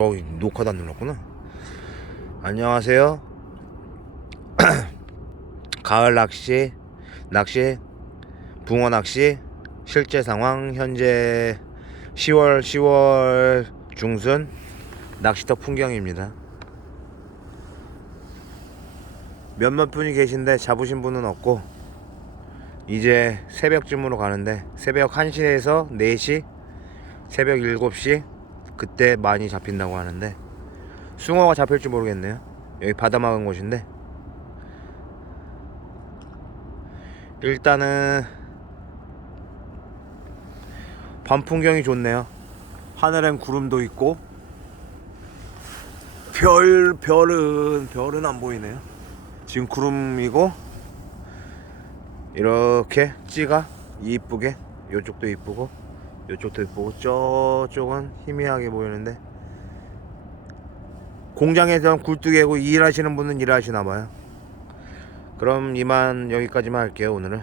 녹화도 안 눌렀구나. 안녕하세요. 가을 낚시 붕어 낚시 실제 상황. 현재 10월 중순 낚시터 풍경입니다. 몇몇 분이 계신데 잡으신 분은 없고, 이제 새벽쯤으로 가는데, 새벽 1시에서 4시, 새벽 7시 그때 많이 잡힌다고 하는데 숭어가 잡힐지 모르겠네요. 여기 바다 막은 곳인데, 일단은 밤 풍경이 좋네요. 하늘엔 구름도 있고, 별은 안 보이네요. 지금 구름이고, 이렇게 찌가 이쁘게, 요쪽도 이쁘고 요쪽도 이쁘고, 저쪽은 희미하게 보이는데, 공장에서 굴뚝이고 일하시는 분은 일하시나봐요. 그럼 이만 여기까지만 할게요. 오늘은